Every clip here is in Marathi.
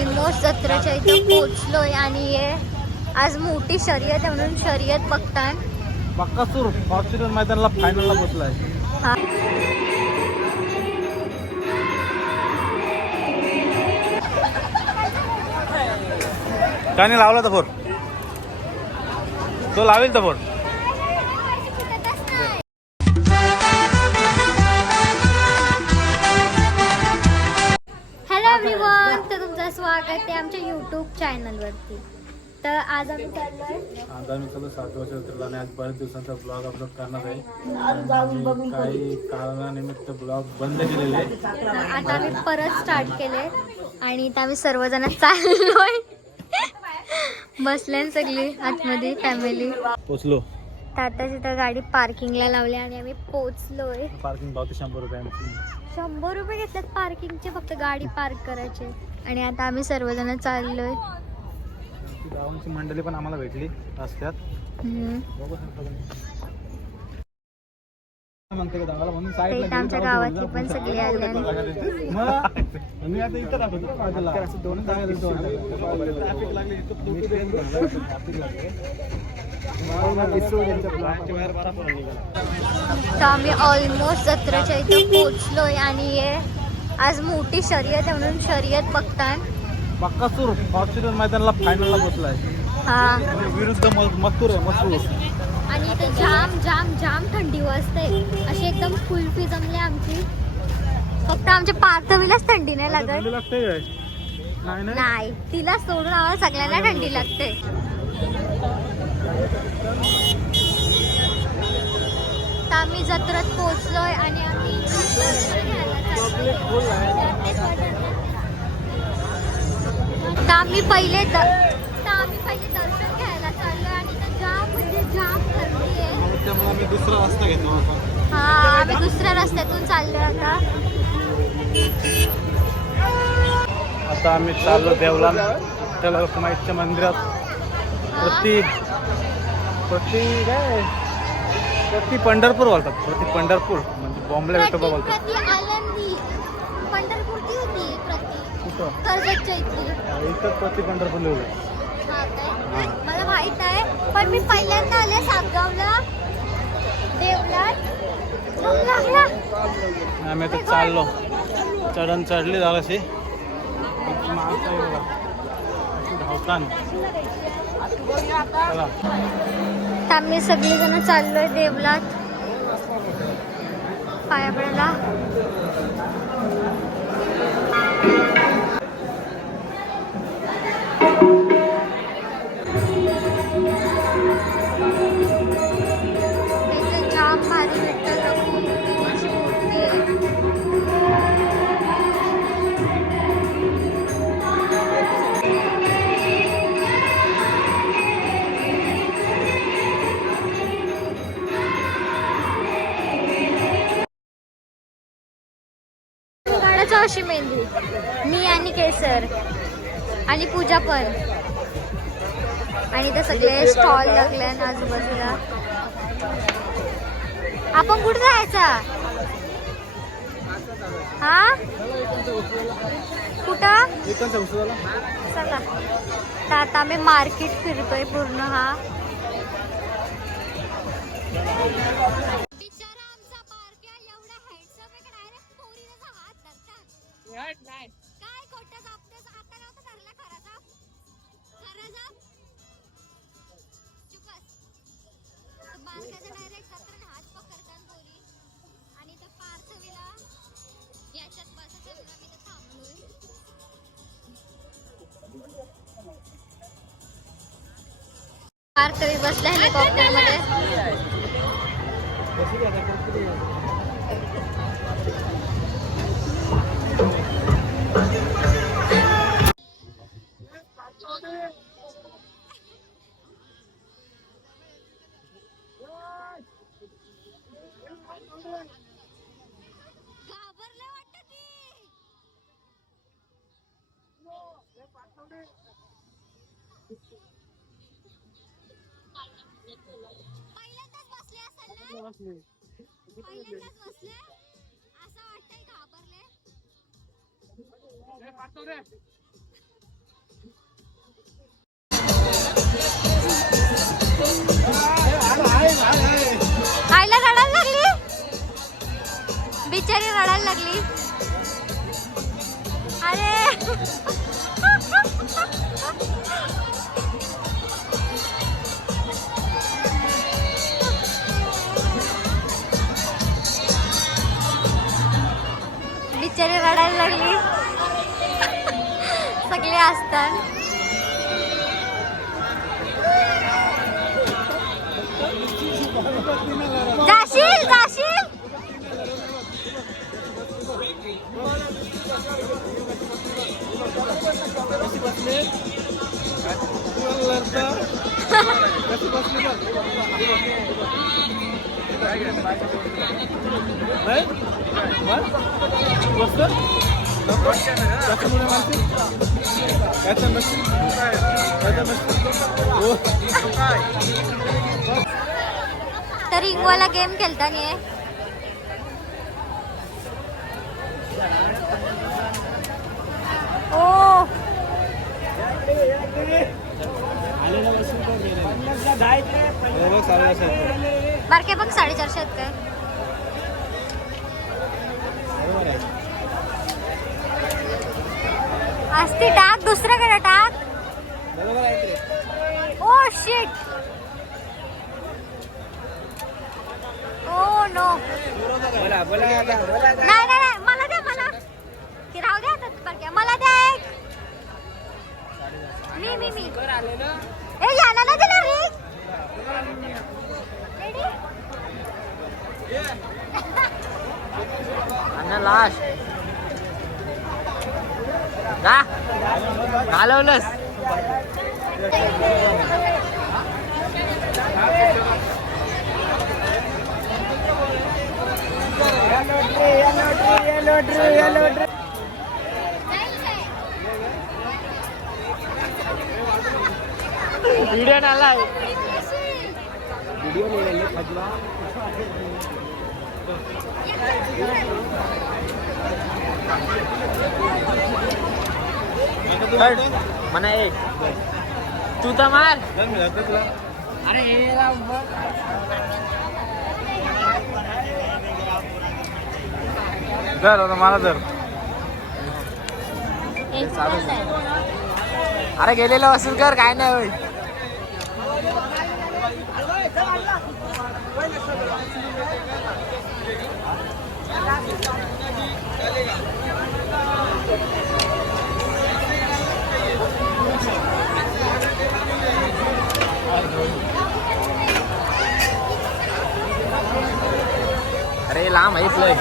ऑलमोस्ट जत्रेच्या इथं पोहोचलोय आणि हे आज मोठी शर्यत आहे म्हणून शर्यत बघताय. बक्कासूर फॉर्च्युनर मैदानाला फायनलला पोहोचलाय. हा त्याने लावला तर फोर तो लावेल तर फोर. हॅलो एव्हरीवन, तर तुमचं स्वागत आहे आमच्या यूट्यूब चॅनलवरती. तर आज आम्ही चाललोय आता मी चलो 7 वर्ष उतरला आणि आज बऱ्याच दिवसांचा ब्लॉग अपलोड करणार आहे. काही कारणानिमित्त ब्लॉग बंद केलेले आहे. आता आम्ही परत स्टार्ट केले आणि इथं आम्ही सर्वजण चाललोय. बसले सगळी आतमध्ये फॅमिली. पोचलो. आता तिथं गाडी पार्किंगला लावली आणि आम्ही पोचलोय. पार्किंग भाव 100 रुपये. 100 रुपये घेतल्यात पार्किंगचे, फक्त गाडी पार्क करायचे. आणि आता आम्ही सर्वजण चाललोय. गावांची मंडळी पण आम्हाला भेटली रस्त्यात. आमच्या गावातली पण सगळी आली आणि तर आम्ही ऑलमोस्ट जत्रेच्या इथं पोहोचलोय आणि हे आज मोठी शर्यत आहे म्हणून शर्यत बघताय. बक्कासूर फॉर्च्युनर मैदानाला फायनलला पोहोचलाय. हा विरुद्ध मथुर आहे. मथुर आणि इथे जाम जाम जाम थंडी वाजते. अशी एकदम कुल्फी जमली आमची. फक्त आमच्या पार्थवीलाच थंडी नाही लागत. लागते नाही, तिला सोडून आम्हाला सगळ्यांना थंडी लागते. तर आम्ही जत्रेत पोहोचलोय आणि आम्ही तर आम्ही पहिले दर्शन घ्यायला चाललोय आणि इथं जाम म्हणजे जाम गर्दी आहे. त्यामुळे आम्ही दुसरा रस्ता घेतो. हा, आम्ही दुसऱ्या रस्त्यातून चाललोय आता आम्ही चाललो देवला त्याला रखुमाईच्या मंदिरात. प्रति पंढरपूर बोलतात. प्रति पंढरपूर म्हणजे बॉम्बे विठोबा बोलतात. आनंदी पंढरपूर ती होती. कुठं कर्जतच्या इथली. इथं प्रति पंढरपूर लिहिलं. हा काय? मला माहित आहे, पण मी पहिल्यांदा आले सातगावला देवलात. आम्ही आता चाललो. चढण चढली झालाशी धावतान. चला आम्ही सगळीजण चाललोय देवलात पाया पडायला. जाम भारी विठ्ठल रखुमाईची मूर्ती आहे. अशी मेहंदी मी आणि केसर आणि पूजा पण. आणि ते सगळे स्टॉल लागले आजूबाजूला. आपण कुठे जायचा? हा कुठं? चला, तर आता आम्ही मार्केट फिरतोय पूर्ण. हा काय खोटं जापतेस आता नव्हतं धरला खरा जाप चुपस. बारक्याचा डायरेक्ट जाताना हात पकडतात पोरी. आणि तर पार्थवीला याच्यात बसायचं म्हणून आम्ही तर थांबलोय. पार्थवी बसल्या हेलिकॉप्टर मध्ये. घाबरले वाटत की. पहिल्यांदाच बसले असेल ना? पहिल्यांदाच बसले असं वाटतंय. घाबरले. आईला रडायला लागली, बिचारी रडायला लागली. अरे बिचारी रडायला लागली. सगळे असतात. जाशील जाशील. तर रिंगवाला गेम खेळता नाही. ओ बारके बघ 450 आहेत काय. असती टाक, दुसऱ्याकडे टाक. Oh shit. Oh no. नाही नाही नाही, मला द्या, मला की राहू द्या आता बारक्या, मला द्या एक. मी ए याला ना दिला रे. लास्ट घालवलंस. व्हिडिओ आला. व्हिडिओ मना एक तू तर मार. अरे धर आता मला धर. अरे गेलेलं वसूल कर, काय नाही होय. अरे लांब आहेच लय.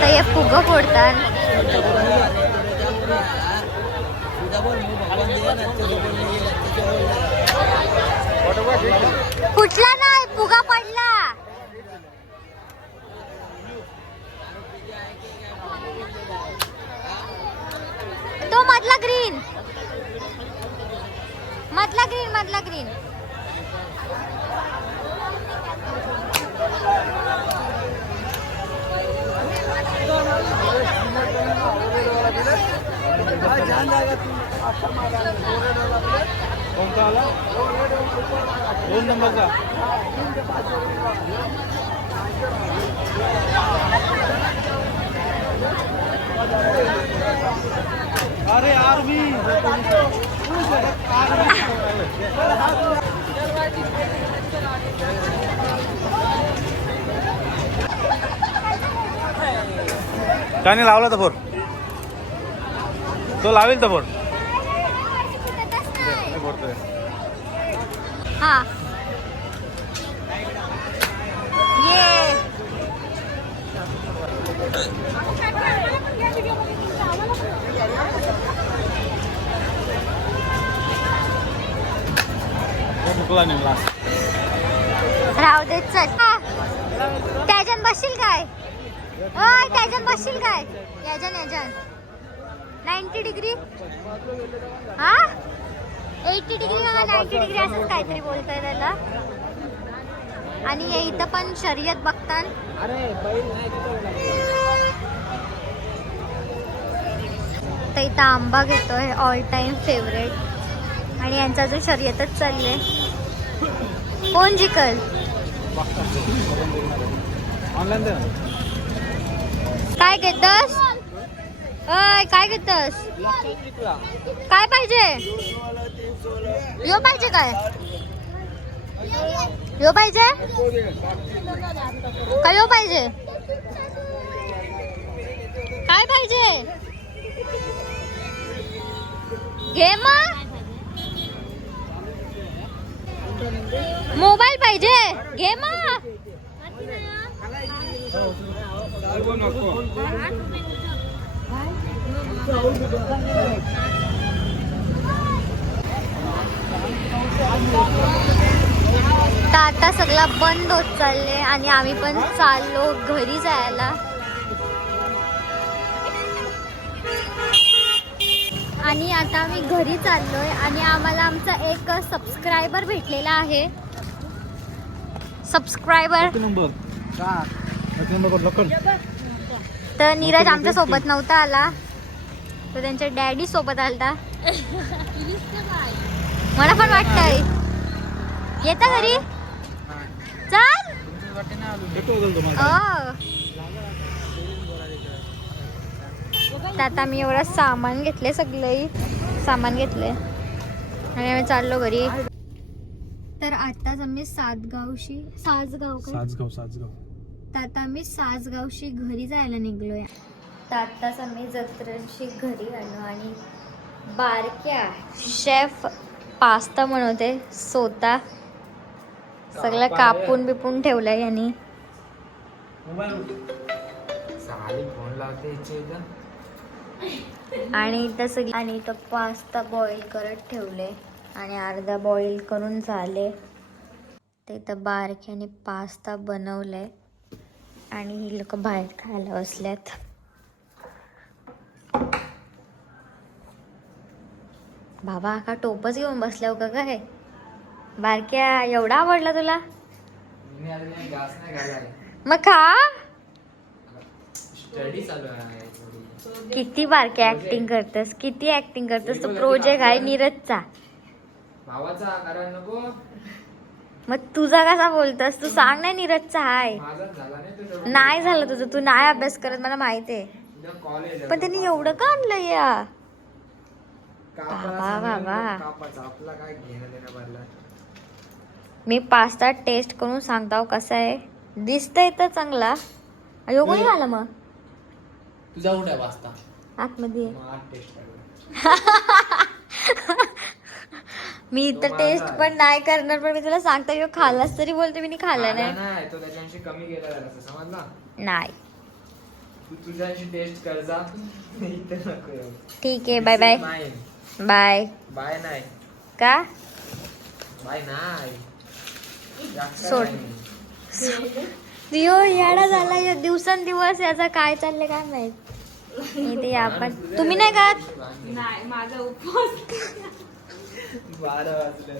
हे फुगं फोडतात. कुठला नाही, फुगा पडला. तो मधला ग्रीन, मधला ग्रीन, मधला ग्रीन. कोणता आला? 2 नंबरचा. अरे आर्मी त्याने लावला तर फोर, तो लावेल तर फोर. हा ये राहू दे. चल त्याच्यान बसशील काय? ओय त्याच्यान बसशील काय? याच्यान याच्यान 90 डिग्री. हा 80 डिग्री का 90 डिग्री असंच काहीतरी बोलतोय त्याला. आणि हे इथं पण शर्यत बघतात. अरे बैल नाही तर इथं आंबा घेतोय, ऑल टाइम फेवरेट. आणि यांचा अजून शर्यतच चालले. कोण जिकल? ऑनलाईन दे. काय घेतस? अय काय घेतस? काय पाहिजे? यो पाहिजे काय? यो पाहिजे? काय यो पाहिजे? काय पाहिजे? घे मग. मोबाईल पाहिजे? घे मग. तर आता सगळा बंद होत चालले आणि आम्ही पण चाललो घरी जायला. आणि आता आम्ही घरी चाललोय आणि आम्हाला आमचा एक सबस्क्रायबर भेटलेला आहे. सबस्क्रायबर. तर नीरज आमच्या सोबत नव्हता आला, तर त्यांच्या डॅडी सोबत आलता. मला पण वाटतंय येता घरी. चल. तर आता मी एवढं सामान घेतले, सगळं सामान घेतले आणि आम्ही चाललो घरी. तर आताच आम्ही सासगाव. तर आता आम्ही सासगावशी घरी जायला निघलोय. तर आताच आम्ही जत्रेशी घरी आलो आणि बारक्या शेफ पास्ता बनवते स्वतः. सगळं कापून बिपून ठेवलंय यांनी. फोन लावते आणि इथं आणि इथं पास्ता बॉईल करत ठेवले आणि अर्धा बॉईल करून झाले. ते इथं बारक्याने पास्ता बनवलंय आणि ही लोक बाहेर खायला बसल्यात. बाबा का टोपच घेऊन बसल्या का काय? बारक्या एवढा आवडला तुला? मग खा. स्टडी चालू आहे. किती बारक्या ऍक्टिंग करतेस, किती ऍक्टिंग करतेस. तो प्रोजेक्ट आहे नीरजचा. भावाचा कारण नको. मग तुझा कसा बोलतस? तू सांग ना नीरजचा आहे. नाही झालं तुझं, तू नाही अभ्यास करत मला माहिती आहे. पण त्यांनी एवढं का आणलं या? बाबा आपला काय घेणं देणं भरलं. मी पास्ता टेस्ट करून सांगताव कसा आहे. दिसतंय तर चांगला. अयो कोणी झालं मग तुझा कुठे पास्ता आतमध्ये? टेस्ट मी इथं टेस्ट पण नाही करणार, पण मी तुला सांगतो यो खाल्लास तरी बोलते मी खाल्ला नाही. तो त्याच्याशी कमी गेला जरा, समजला नाही. तू तुझ्याशी टेस्ट कर जा. इथे नको येऊ. ठीक आहे. Bye bye. बाय बाय नाही का? बाय नाही. सोड. यो येडा झाला यो. दिवसेंदिवस याचा काय चाललंय काय माहित. इथे आपण तुम्ही नाही का? नाही माझा उपवास. 12 वाजले.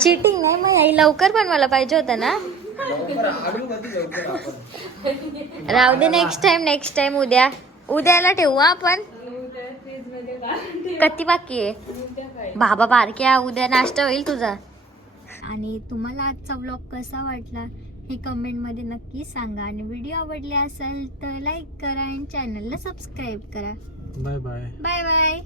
चिटिंग नाही. मग आई लवकर पण मला पाहिजे होतं ना. राहू दे. नेक्स्ट टाइम उद्याला ठेवू आपण. किती बाकी आहे बाबा बारक्या? उद्या नाश्ता होईल तुझा. आणि तुम्हाला आजचा व्लॉग कसा वाटला हे कमेंटमध्ये नक्की सांगा. आणि व्हिडिओ आवडले असेल तर लाईक करा आणि चॅनलला सबस्क्राईब करा. Bye bye. Bye bye.